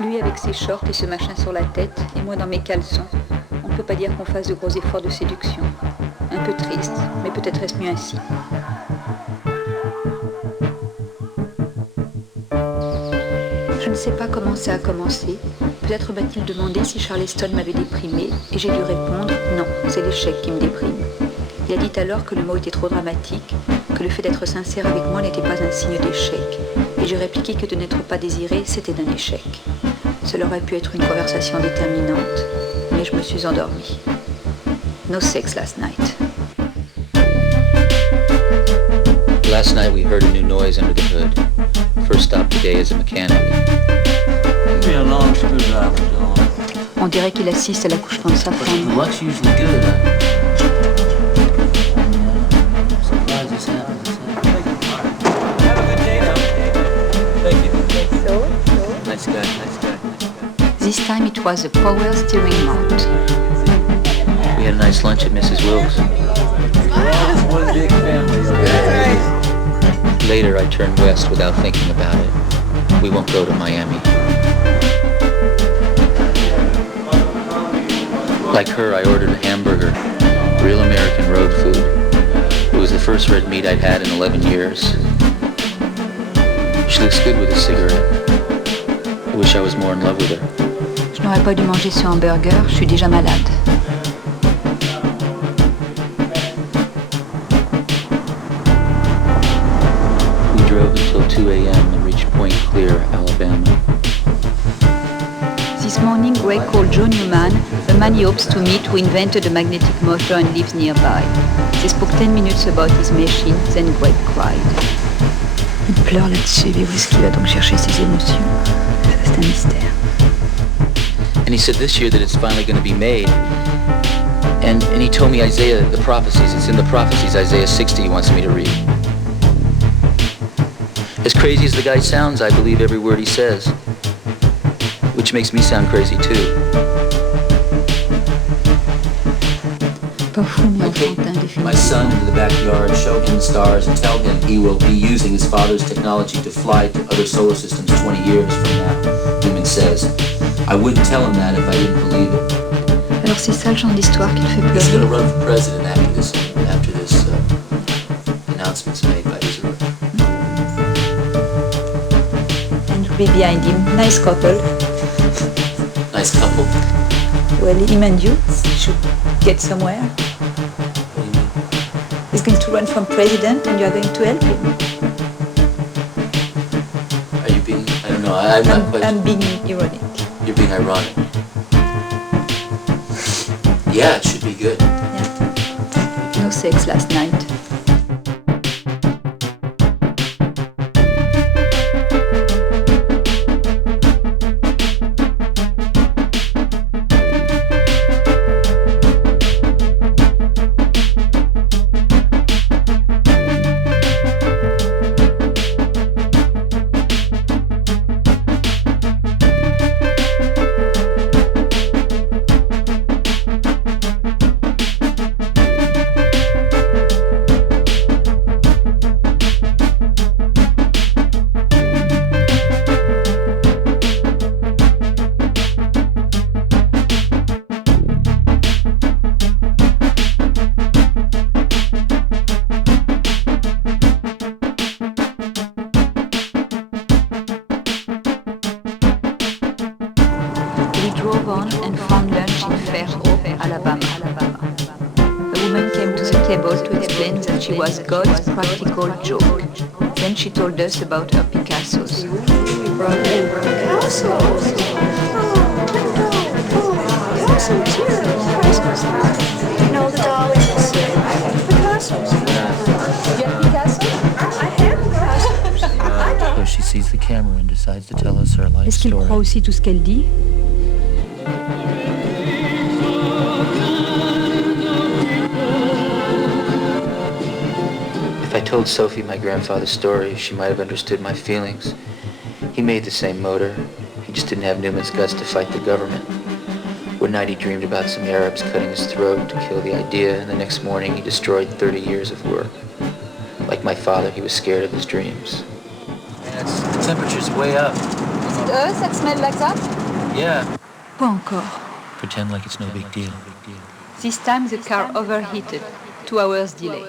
Lui avec ses shorts et ce machin sur la tête, et moi dans mes caleçons. On ne peut pas dire qu'on fasse de gros efforts de séduction. Un peu triste, mais peut-être est-ce mieux ainsi. Je ne sais pas comment ça a commencé. Peut-être m'a-t-il demandé si Charleston m'avait déprimée, et j'ai dû répondre « Non, c'est l'échec qui me déprime ». Il a dit alors que le mot était trop dramatique, que le fait d'être sincère avec moi n'était pas un signe d'échec. Et j'ai répliqué que de n'être pas désiré, c'était un échec. Cela aurait pu être une conversation déterminante, mais je me suis endormie. No sex last night. Last night we heard a new noise under the hood. First stop today as a mechanic. Be a long screwdriver, John. On dirait qu'il assiste à l'accouchement de sa femme. The luck's usually good, huh? Surprised this happens. Have a good day now. Thank you. So? Nice guy, nice guy. This time it was a power steering mount. We had a nice lunch at Mrs. Will's. One big family. Later I turned west without thinking about it. We won't go to Miami. Like her, I ordered a hamburger, real American road food. It was the first red meat I'd had in 11 years. She looks good with a cigarette. I wish I was more in love with her. Je n'aurais pas dû manger ce hamburger, je suis déjà malade. We drove until 2 a.m. and reached Point Clear, Alabama. This morning, Greg called Joe Newman, a man he hopes to meet who invented a magnetic motor and lives nearby. They spoke 10 minutes about his machine, then Greg cried. Il pleure là-dessus, mais où est-ce qu'il va donc chercher ses émotions? Ça, c'est un mystère. And he said this year that it's finally going to be made. And he told me Isaiah, the prophecies, it's in the prophecies, Isaiah 60 he wants me to read. As crazy as the guy sounds, I believe every word he says. Which makes me sound crazy too. Pas fou, mais I take enfantin, définitivement. my son into the backyard, show him the stars, and tell him he will be using his father's technology to fly to other solar systems 20 years from now. Newman says, I wouldn't tell him that if I didn't believe it. Alors c'est ça le genre d'histoire qui le fait He's going to pleurer. run for president after this announcement's made by Israel. And you'll be behind him. Nice couple. Nice couple. Well, him and you should get somewhere. He's going to run for president and you are going to help him. Are you being, I don't know, I'm not quite, I'm being ironic. you're being ironic. Yeah, it should be good. Yeah. No sex last night. We drove on and found lunch in Fairhope, Alabama. A woman came to the table to explain that she was God's practical joke. Then she told us about her Picassos. You know the doll is Picasso's. You have Picasso? I have Picasso's. So she sees the camera and decides to tell us her life Est-ce qu'il story. croit aussi tout ce qu'elle dit? If I told Sophie my grandfather's story, she might have understood my feelings. He made the same motor. He just didn't have Newman's guts to fight the government. One night he dreamed about some Arabs cutting his throat to kill the idea, and the next morning he destroyed 30 years of work. Like my father, he was scared of his dreams. The temperature's way up. Is it us that smell like that? Yeah. Pas encore. Pretend like it's no big deal. This time the car overheated. 2 hours delay.